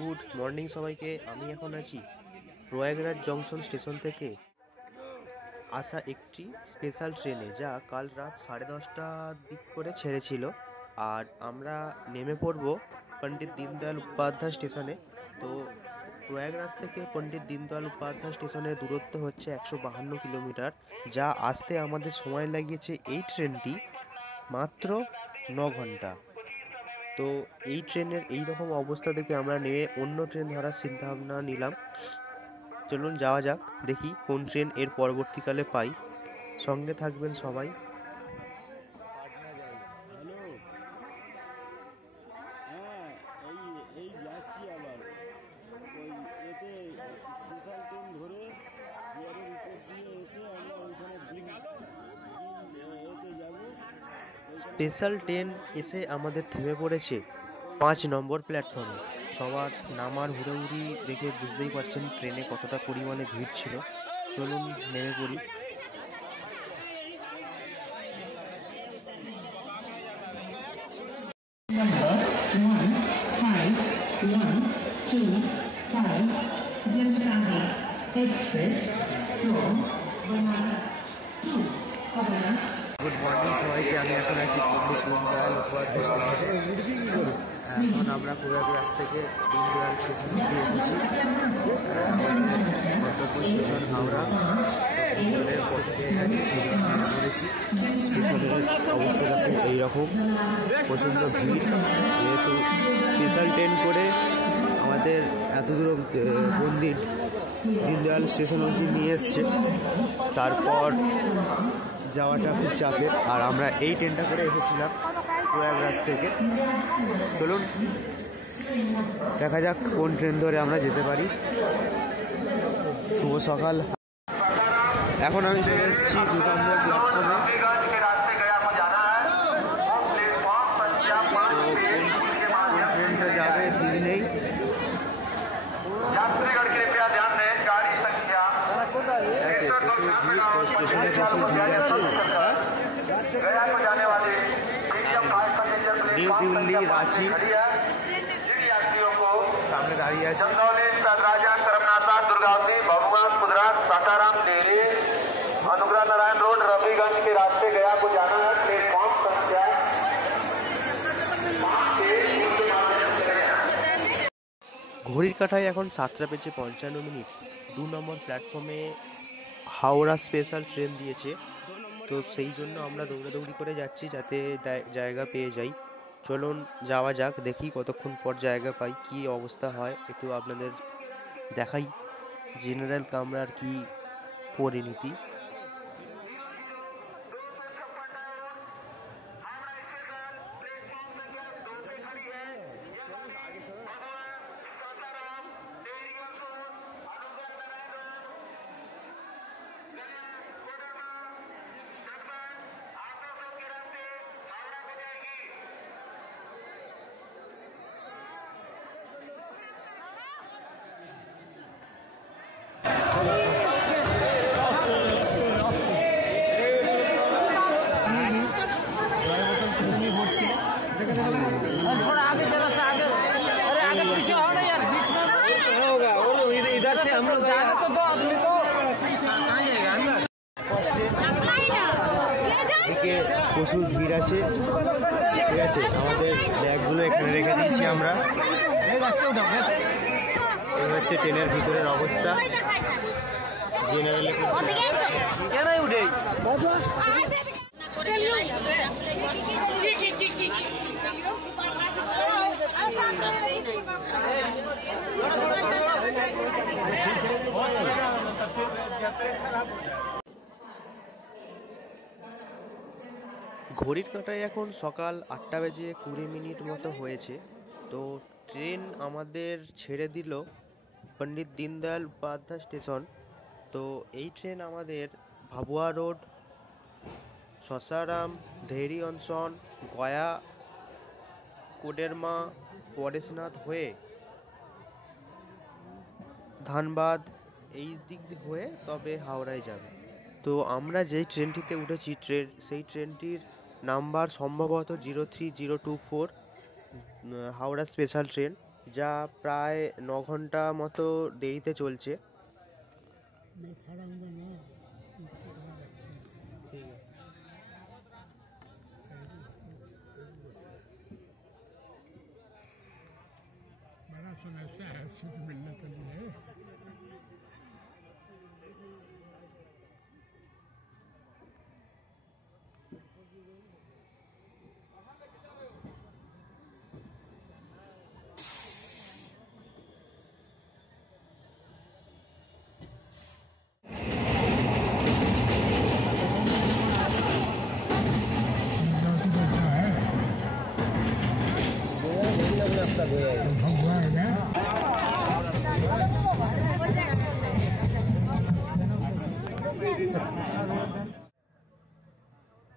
Good morning সবাইকে। আমি এখন আছি প্রয়াগরাজ জংশন স্টেশন থেকে আসা একটি স্পেশাল ট্রেনে, যা কাল রাত 10:30টার দিক করে ছেড়েছিল। আর আমরা নেমে পড়ব পণ্ডিত দীনদয়াল উপাধ্যায় স্টেশনে। তো প্রয়াগরাজ থেকে পণ্ডিত দীনদয়াল উপাধ্যায় স্টেশনের দূরত্ব হচ্ছে 152 কিলোমিটার, যা আসতে আমাদের সময় লাগিয়েছে এই ট্রেনটি মাত্র 9 ঘন্টা। তো এই ট্রেনের এই রকম অবস্থা দেখে আমরা নেমে অন্য ট্রেন ধরার চিন্তা ভাবনা নিলাম। চলুন যাওয়া যাক, দেখি কোন ট্রেন এর পরবর্তীকালে পাই। সঙ্গে থাকবেন সবাই। পাটনা যাই। হ্যালো, হ্যাঁ, এই এই যাচ্ছি আবার ওই এতে স্পেশাল ট্রেন ধরে বিহারের উপর দিয়ে এসে আমরা ওইখানে এতে যাবো। স্পেশাল ট্রেন এসে আমাদের থেমে পড়েছে 5 নম্বর প্ল্যাটফর্মে। সবার নামার হুড়োহুড়ি দেখে বুঝতেই পারছেন ট্রেনে কতটা পরিমাণে ভিড় ছিল। চলুন নেমে পড়ি। Janshandi Express from Banana to Havana. Good morning সবাইকে। আমি এখন আছি পণ্ডিত দীনদয়াল উপাধ্যায় স্টেশনে। এখন আমরা প্রয়াগরাজ থেকে দীনদয়াল স্টেশনে এসেছি। গন্তব্য স্টেশন হাওড়া। স্টেশনের পথে পড়েছি। স্টেশনের অবস্থা দেখুন এইরকম, প্রচণ্ড ভিড়। যেহেতু স্পেশাল ট্রেন করে আমাদের এত দূর পণ্ডিত দীনদয়াল স্টেশন অবধি নিয়ে এসছে, তারপর যাওয়াটা খুব চাপের। আর আমরা এই ট্রেনটা করে এসেছিলাম প্রয়াগরাজ থেকে। চলুন দেখা যাক কোন ট্রেন ধরে আমরা যেতে পারি। শুভ সকাল। এখন আমি চলে এসেছি 2 নম্বর প্ল্যাটফর্মে। ট্রেনটা যাবে ঠিক নেই। यात्रीगण कृपया ध्यान दें, गाड़ी संख्या गया को जाने वाली premium fast passenger New Delhi Ranchi जिन यात्रियों को सामने दाঁড়িয়ে আছে। चंदौली राजा करमनाथा दुर्गावती भभुआ कुदरा सासाराम डेरी अनुग्रह नारायण रोड रफीगंज के रास्ते गया को जाना है। प्लेटफॉर्म संख्या 5 से ঘড়ির কাঁটায় এখন 7:55। 2 নম্বর প্ল্যাটফর্মে হাওড়া স্পেশাল ট্রেন দিয়েছে, তো সেই জন্য আমরা দৌড়াদৌড়ি করে যাচ্ছি যাতে জায়গা পেয়ে যাই। চলুন যাওয়া যাক, দেখি কতক্ষণ পর জায়গা পাই, কি অবস্থা হয় একটু আপনাদের দেখাই জেনারেল কামরার কি পরিণতি। थोड़ा आगे जरा सा आगे, अरे आगे पीछे हो ना यार, बीच में क्या होगा? और इधर से हम लोग जाएगा तो दो आदमी को कहाँ जाएगा अंदर? এদিকে প্রচুর ভিড় আছে। ঠিক আছে, আমাদের ব্যাগগুলো এখানে রেখে দিয়েছি আমরা। এই হচ্ছে ট্রেনের ভিতরের অবস্থা। জেনারেলে কেন উঠে ঘড়ির কাঁটায় এখন সকাল 8:20 মতো হয়েছে। তো ট্রেন আমাদের ছেড়ে দিল পণ্ডিত দীনদয়াল উপাধ্যায় স্টেশন। তো এই ট্রেন আমাদের ভাবুয়া রোড, সসারাম, ধেরি অনশন, গয়া, কোডেরমা, পরেশনাথ হয়ে ধানবাদ এই দিক দিয়ে হয়ে তবে হাওড়ায় যাবে। তো আমরা যেই ট্রেনটিতে উঠেছি সেই ট্রেনটির নাম্বার সম্ভবত 03024, হাওড়া স্পেশাল ট্রেন। যা প্রায় 9 ঘন্টা মতো দেরিতে চলছে। बड़ा समस्या है सीट मिलने के लिए।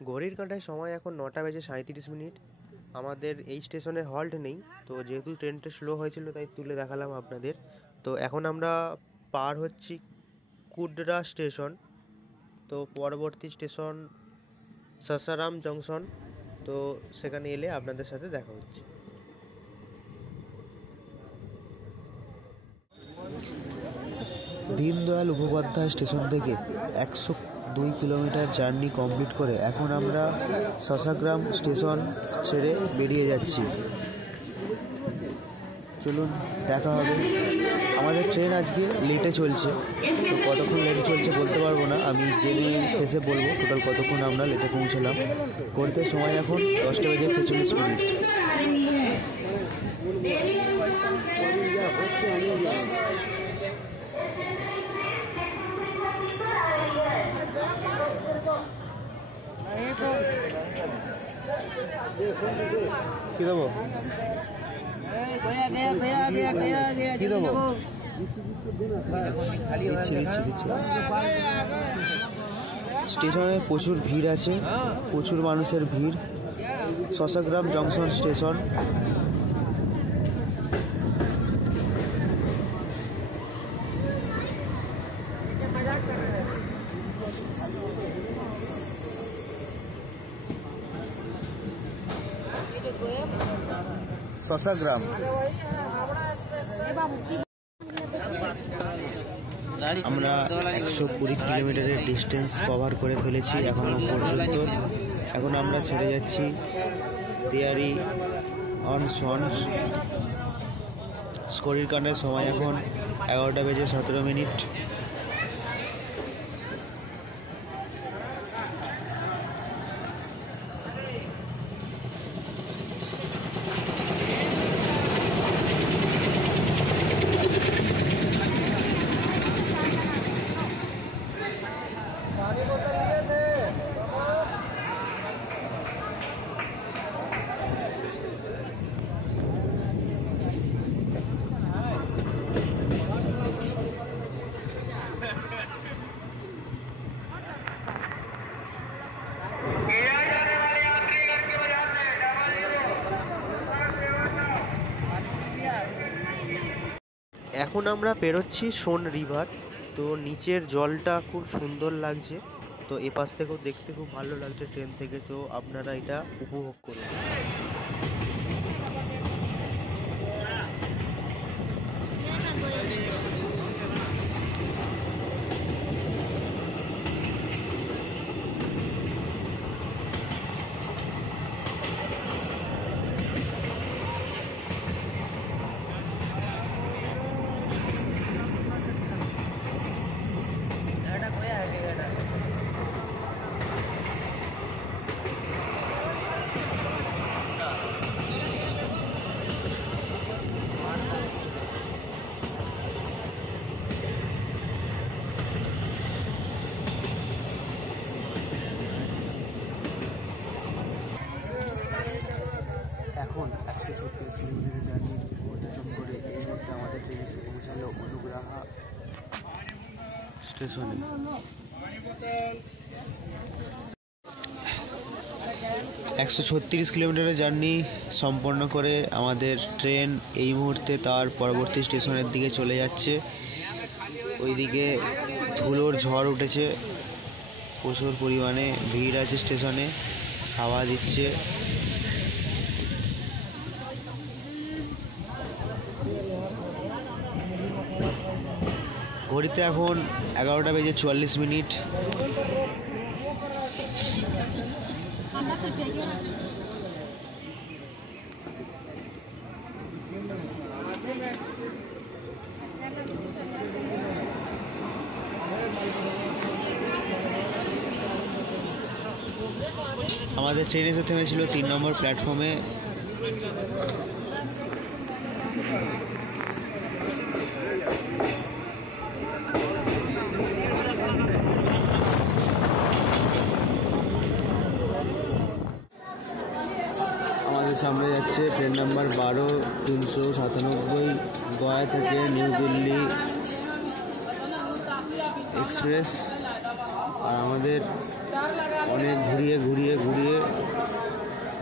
ঘড়ির কাঁটায় সময় এখন 9টা বেজে 37 মিনিট। আমাদের এই স্টেশনে হল্ট নেই, তো যেহেতু ট্রেনটা স্লো হয়েছিল তাই তুলে দেখালাম আপনাদের। তো এখন আমরা পার হচ্ছি কুডরা স্টেশন। তো পরবর্তী স্টেশন সাসারাম জংশন। তো সেখানে এলে আপনাদের সাথে দেখা হচ্ছে। দীনদয়াল উপাধ্যায় স্টেশন থেকে 102 কিলোমিটার জার্নি কমপ্লিট করে এখন আমরা সাসাগ্রাম স্টেশন ছেড়ে বেরিয়ে যাচ্ছি। চলুন দেখা হবে। আমাদের ট্রেন আজকে লেটে চলছে, তো কতক্ষণ লেটে চলছে বলতে পারবো না, আমি জেনে শেষে বলবো টোটাল কতক্ষণ আমরা লেটে পৌঁছলাম। করতে সময় এখন 10টা বেজে 46 মিনিট। কি দেবো কি দেবো? দিচ্ছি। স্টেশনে প্রচুর ভিড় আছে, প্রচুর মানুষের ভিড়। সাসাগ্রাম জংশন স্টেশন। সাসাগ্রাম। আমরা 120 কিলোমিটারের ডিস্টেন্স কভার করে ফেলেছি এখনো পর্যন্ত। এখন আমরা ছেড়ে যাচ্ছি দেয়ারি অন সন। ঘড়ির কাঁটার সময় এখন 11টা বেজে 17 মিনিট। এখন আমরা পেরোচ্ছি সোন রিভার। তো নিচের জলটা খুব সুন্দর লাগছে, তো এপাশ থেকেও দেখতে খুব ভালো লাগছে ট্রেন থেকে। তো আপনারা এটা উপভোগ করুন। এখন 136 কিলোমিটার জার্নি অতিক্রম করে এই মুহূর্তে আমাদের ট্রেন এসে পৌঁছালো অনুগ্রহা স্টেশনে। 136 কিলোমিটারের জার্নি সম্পন্ন করে আমাদের ট্রেন এই মুহূর্তে তার পরবর্তী স্টেশনের দিকে চলে যাচ্ছে। ওইদিকে ধুলোর ঝড় উঠেছে, প্রচুর পরিমাণে ভিড় আছে স্টেশনে, হাওয়া দিচ্ছে। ঘড়িতে এখন 11:44। আমাদের ট্রেন এসে থেমেছিল 3 নম্বর প্ল্যাটফর্মে। আমাদের সামনে যাচ্ছে ট্রেন নাম্বার 12-397 গয়া থেকে নিউ দিল্লি এক্সপ্রেস। আর আমাদের অনেক ঘুরিয়ে ঘুরিয়ে ঘুরিয়ে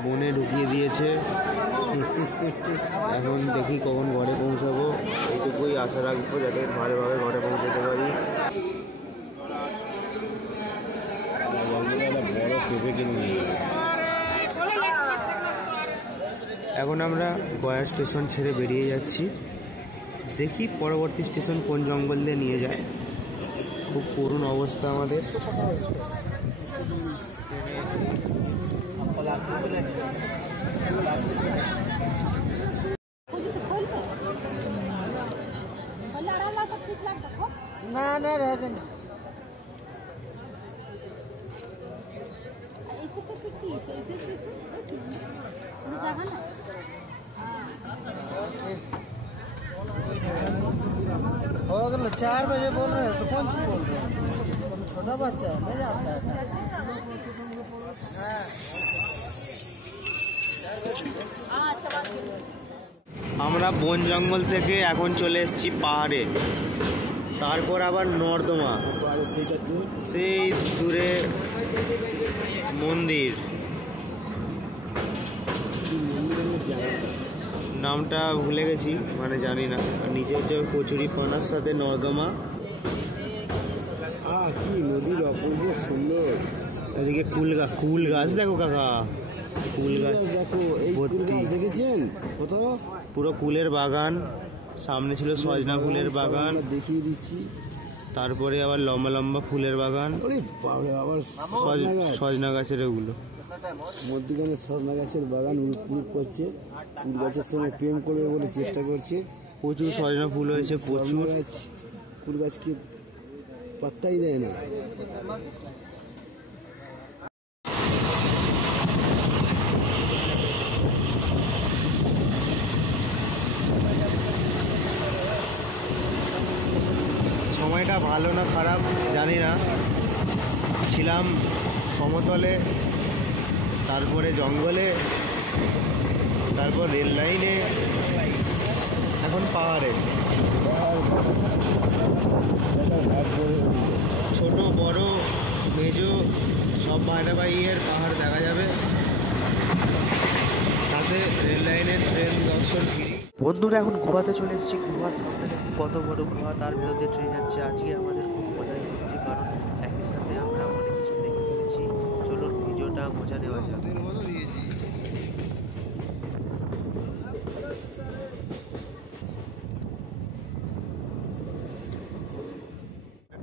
বনে ঢুকিয়ে দিয়েছে। এখন দেখি কখন ঘরে পৌঁছাবো, এইটুকুই আশা রাখবো যাতে ভালোভাবে ঘরে পৌঁছাতে পারি। এখন আমরা গয়া স্টেশন ছেড়ে বেরিয়ে যাচ্ছি। দেখি পরবর্তী স্টেশন কোন জঙ্গল দিয়ে নিয়ে যায়। খুব করুণ অবস্থা আমাদের। না না রেখে না हो गया 4 बजे बोल रहे हैं तो कौन सी बोल रहे हैं? छोटा बच्चा है नहीं जानता है। আমরা বন জঙ্গল থেকে এখন চলে এসেছি পাহাড়ে, তারপর আবার নর্দমা, সেই দূরে মন্দির, নামটা ভুলে গেছি, মানে জানি না। আর নিচে হচ্ছে কচুরি পানার সাথে নর্দমা। কি নদীর অপূর্ব সুন্দর। এদিকে কুল গাছ দেখো কাকা, কুল গাছ দেখো, এই কুল গাছ দেখেছেন কোথাও? পুরো কুলের বাগান। সামনে ছিল সজনা ফুলের বাগান, দেখিয়ে দিচ্ছি। তারপরে আবার লম্বা লম্বা ফুলের বাগান, আবার সজনা গাছের ওগুলো। মধ্যখানে সজনা গাছের বাগান উড় করছে, কুল গাছের সঙ্গে প্রেম করবে বলে চেষ্টা করছে। প্রচুর সজনা ফুল হয়েছে, প্রচুর। কুল গাছকে পাত্তাই দেয় না। সময়টা ভালো না খারাপ জানি না। ছিলাম সমতলে, তারপরে জঙ্গলে, তারপর রেল লাইনে, এখন পাহাড়ে। ছোট বড় মেজো সব ভাইয়ের পাহাড় দেখা যাবে, সাথে রেল লাইনের ট্রেন দর্শন ফিরি। বন্ধুরা এখন গুহাতে চলে এসেছি। গুহার সামনে দেখুন কত বড় গুহা, তার ভিতর দিয়ে ট্রেন যাচ্ছে। আজকে আমাদের খুব মজাই হচ্ছে, কারণ একই সাথে আমরা অনেক কিছু দেখে ফেলেছি। চলুন ভিডিওটা মজা নেওয়া যাক।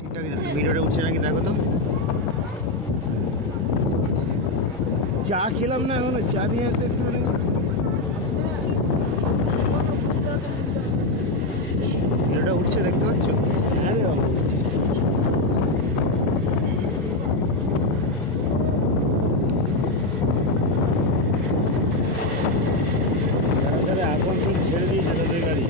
ঠিকঠাক ভিডিওটা উঠছে নাকি দেখো তো। চা খেলাম না এখনো, চা নিয়ে আসতে একটু। ভিডিওটা উঠছে দেখতে পাচ্ছ? হ্যাঁ রে বাবা, উঠছে। আসানসোল ছেড়ে দিয়েছে তাদের গাড়ি।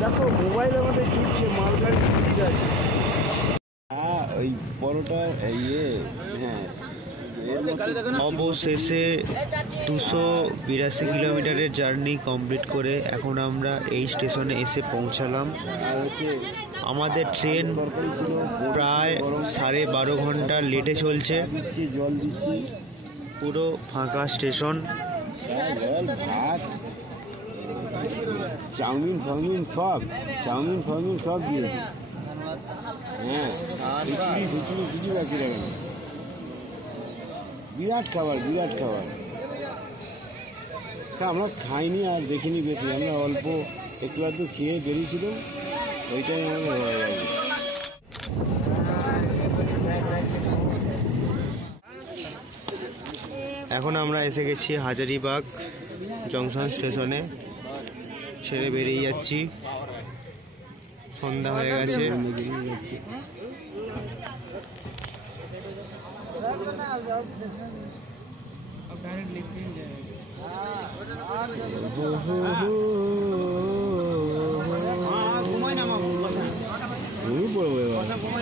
দেখো মোবাইলের মধ্যে ছুটছে মালগাড়ি ছুটে যাচ্ছে। হ্যাঁ ওই পরোটা ইয়ে হ্যাঁ অবশেষে 282 কিলোমিটারের জার্নি কমপ্লিট করে এখন আমরা এই স্টেশনে এসে পৌঁছালাম। আর হচ্ছে আমাদের ট্রেন তরকারি ছিল, প্রায় 12.5 ঘন্টা লেটে চলছে। দিচ্ছি জল দিচ্ছি, পুরো ফাঁকা স্টেশন। জল ভাত চাউমিন ফাউমিন সব দিয়েছে। হ্যাঁ কিছু বাকি রাখে না। বিরাট খাবার আমরা খাইনি আর দেখিনি বেশি, আমরা অল্প একটু আধটু খেয়ে বেরিয়েছিলাম, ওইটাই আমাদের হয়ে গেছে। এখন আমরা এসে গেছি হাজারিবাগ জংশন স্টেশনে, ছেড়ে বেরিয়ে যাচ্ছি। সন্ধ্যা হয়ে গেছে।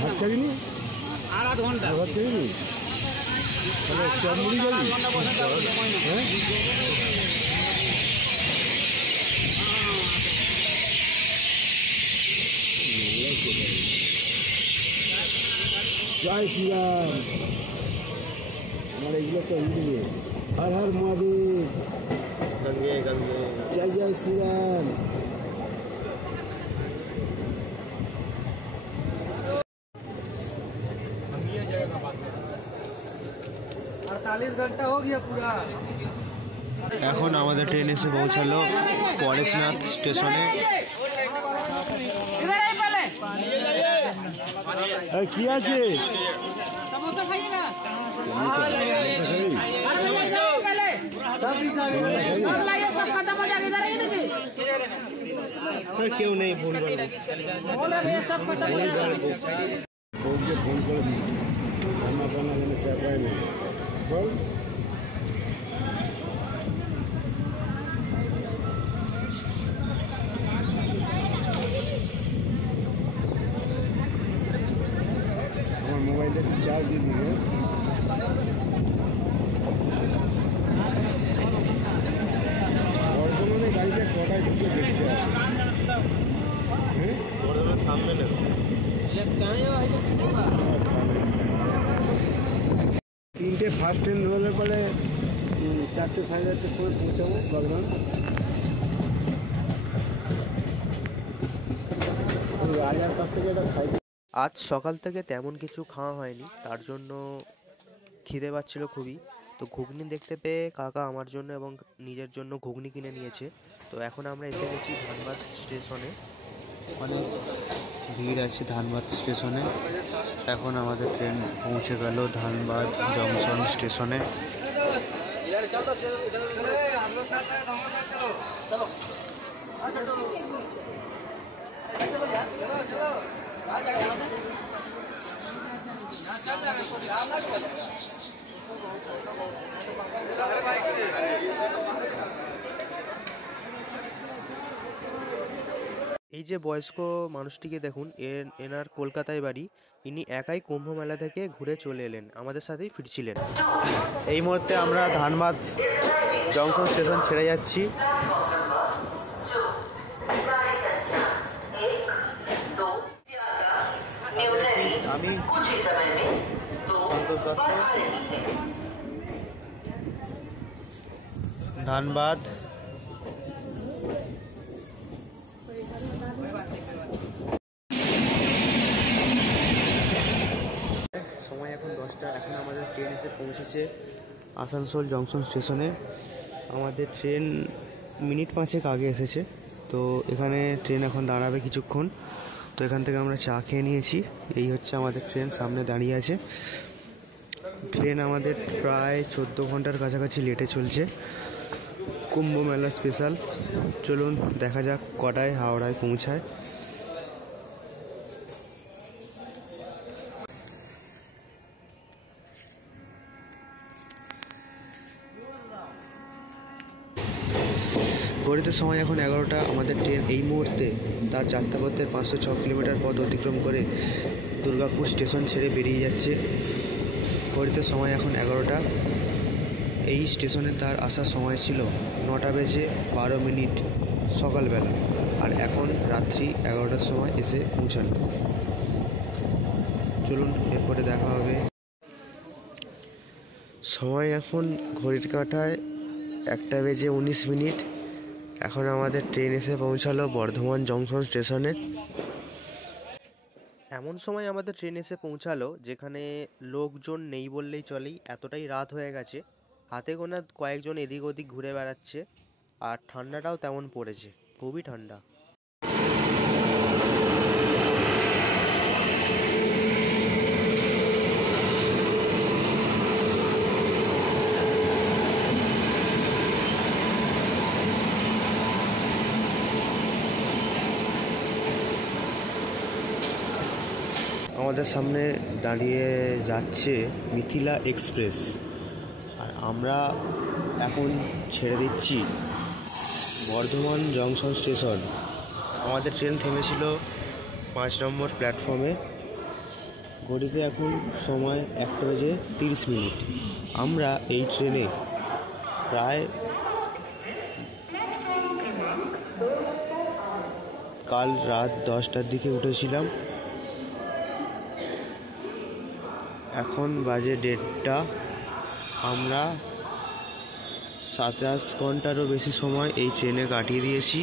ভাত খাবিনি? আর আধ ঘন্টা ভাত খাবিনি? তাহলে চামড়ি যাবি? হ্যাঁ জয় শ্রীরাম। আমার এগুলো তো হিন্দি। হর হর মহাদেব, জয় জয় শ্রীরাম। 48 घंटा हो गया पूरा। এখন আমাদের ট্রেন এসে পৌঁছালো পরেশনাথ স্টেশনে। কি আছে? কেউ নেই, ফোন করবো। বউকে ফোন করে দিই, রান্না বান্না কোনো চাপায় নেই। বল আমার মোবাইলে একটু চার্জ দিয়ে দিবে। বর্ধমানে গাড়িটা কটায় ঢুকে দেখতে হবে। বর্ধমানে থামবে না। তিনটে ফার্স্ট ট্রেন ধরলে পরে 4টে 4:30টার সময় পৌঁছাবো বর্ধমান। রাজার কাছ থেকে এটা খাই। আজ সকাল থেকে তেমন কিছু খাওয়া হয়নি, তার জন্য খিদে পাচ্ছিল খুবই। তো ঘুগনি দেখতে পেয়ে কাকা আমার জন্য এবং নিজের জন্য ঘুগনি কিনে নিয়েছে। তো এখন আমরা এসে গেছি ধানবাদ স্টেশনে। অনেক ভিড় আছে ধানবাদ স্টেশনে। এখন আমাদের ট্রেন পৌঁছে গেল ধানবাদ জংশন স্টেশনে। এই যে বয়স্ক মানুষটিকে দেখুন, এনার কলকাতায় বাড়ি। ইনি একাই কুম্ভ মেলা থেকে ঘুরে চলে এলেন, আমাদের সাথেই ফিরছিলেন। এই মুহূর্তে আমরা ধানবাদ জংশন স্টেশন ছেড়ে যাচ্ছি। আমি সন্তোষ দত্ত, ধানবাদ। সময় এখন 10টা। এখন আমাদের ট্রেন এসে পৌঁছেছে আসানসোল জংশন স্টেশনে। আমাদের ট্রেন মিনিট 5 আগে এসেছে। তো এখানে ট্রেন এখন দাঁড়াবে কিছুক্ষণ। তো এখান থেকে আমরা চা খেয়ে নিয়েছি। এই হচ্ছে আমাদের ট্রেন, সামনে দাঁড়িয়ে আছে। ট্রেন আমাদের প্রায় 14 ঘন্টার কাছাকাছি লেটে চলছে, কুম্ভ মেলা স্পেশাল। চলুন দেখা যাক কটায় হাওড়ায় পৌঁছায়। ঘড়িতে সময় এখন 11টা। আমাদের ট্রেন এই মুহূর্তে তার যাত্রাপথের 506 কিলোমিটার পথ অতিক্রম করে দুর্গাপুর স্টেশন ছেড়ে বেরিয়ে যাচ্ছে। ঘড়িতে সময় এখন 11টা। এই স্টেশনে তার আসার সময় ছিল 9টা বেজে 12 মিনিট সকালবেলা, আর এখন রাত্রি 11টার সময় এসে পৌঁছালো। চলুন এরপরে দেখা হবে। সময় এখন ঘড়ির কাঁটায় 1টা বেজে 19 মিনিট। এখন আমাদের ট্রেন এসে পৌঁছালো বর্ধমান জংশন স্টেশনে। এমন সময় আমাদের ট্রেন এসে পৌঁছালো যেখানে লোকজন নেই বললেই চলেই, এতটাই রাত হয়ে গেছে। হাতে গোনা কয়েকজন এদিক ওদিক ঘুরে বেড়াচ্ছে, আর ঠান্ডাটাও তেমন পড়েছে, খুবই ঠান্ডা। আমাদের সামনে দাঁড়িয়ে যাচ্ছে মিথিলা এক্সপ্রেস, আর আমরা এখন ছেড়ে দিচ্ছি বর্ধমান জংশন স্টেশন। আমাদের ট্রেন থেমেছিল 5 নম্বর প্ল্যাটফর্মে। ঘড়িতে এখন সময় 1টা বেজে 30 মিনিট। আমরা এই ট্রেনে প্রায় কাল রাত 10টার দিকে উঠেছিলাম। এখন বাজে 1:30। আমরা 27 ঘন্টারও বেশি সময় এই ট্রেনে কাটিয়ে দিয়েছি।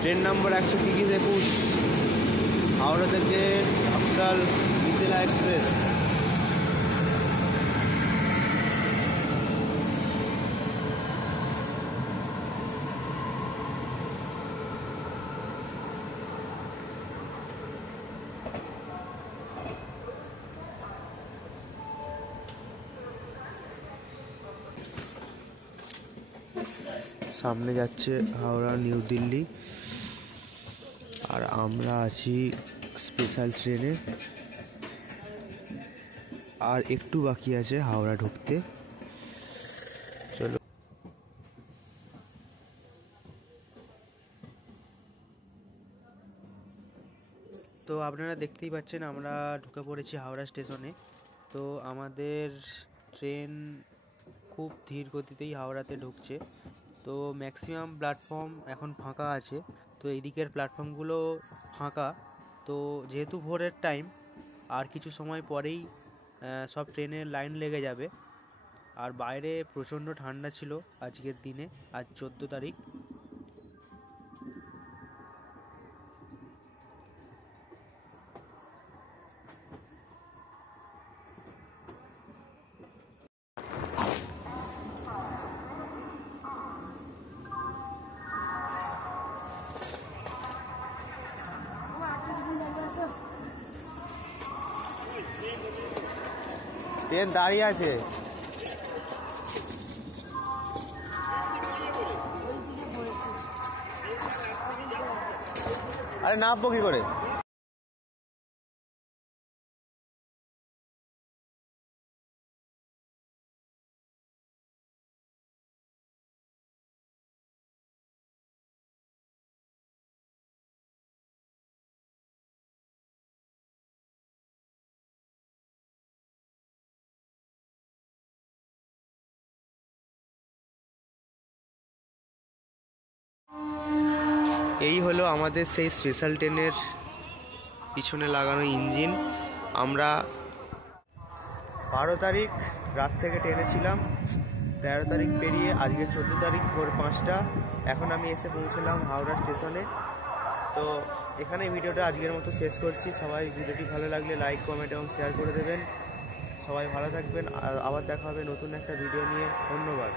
ট্রেন নম্বর 130-21 হাওড়া থেকে আফজাল মিথিলা এক্সপ্রেস। সামনে যাচ্ছে হাওড়া নিউ দিল্লি, আর আমরা আছি স্পেশাল ট্রেনে। আর একটু বাকি আছে হাওড়া ঢুকতে। চলো। তো আপনারা দেখতেই পাচ্ছেন আমরা ঢুকে পড়েছি হাওড়া স্টেশনে। তো আমাদের ট্রেন খুব ধীর গতিতেই হাওড়াতে ঢুকছে। তো ম্যাক্সিমাম প্ল্যাটফর্ম এখন ফাঁকা আছে, তো এই দিকের প্ল্যাটফর্মগুলো ফাঁকা। তো যেহেতু ভোরের টাইম, আর কিছু সময় পরেই সব ট্রেনের লাইন লেগে যাবে। আর বাইরে প্রচণ্ড ঠান্ডা ছিল আজকের দিনে, আজ 14 তারিখ। ট্রেন দাঁড়িয়ে আছে। আরে নামবো কি করে? এই হলো আমাদের সেই স্পেশাল ট্রেনের পিছনে লাগানো ইঞ্জিন। আমরা 12 তারিখ রাত থেকে ট্রেনে ছিলাম, 13 তারিখ পেরিয়ে আজকে 14 তারিখ ভোর 5টা। এখন আমি এসে পৌঁছলাম হাওড়া স্টেশনে। তো এখানে ভিডিওটা আজকের মতো শেষ করছি। সবাই ভিডিওটি ভালো লাগলে লাইক, কমেন্ট এবং শেয়ার করে দেবেন। সবাই ভালো থাকবেন, আর আবার দেখা হবে নতুন একটা ভিডিও নিয়ে। ধন্যবাদ।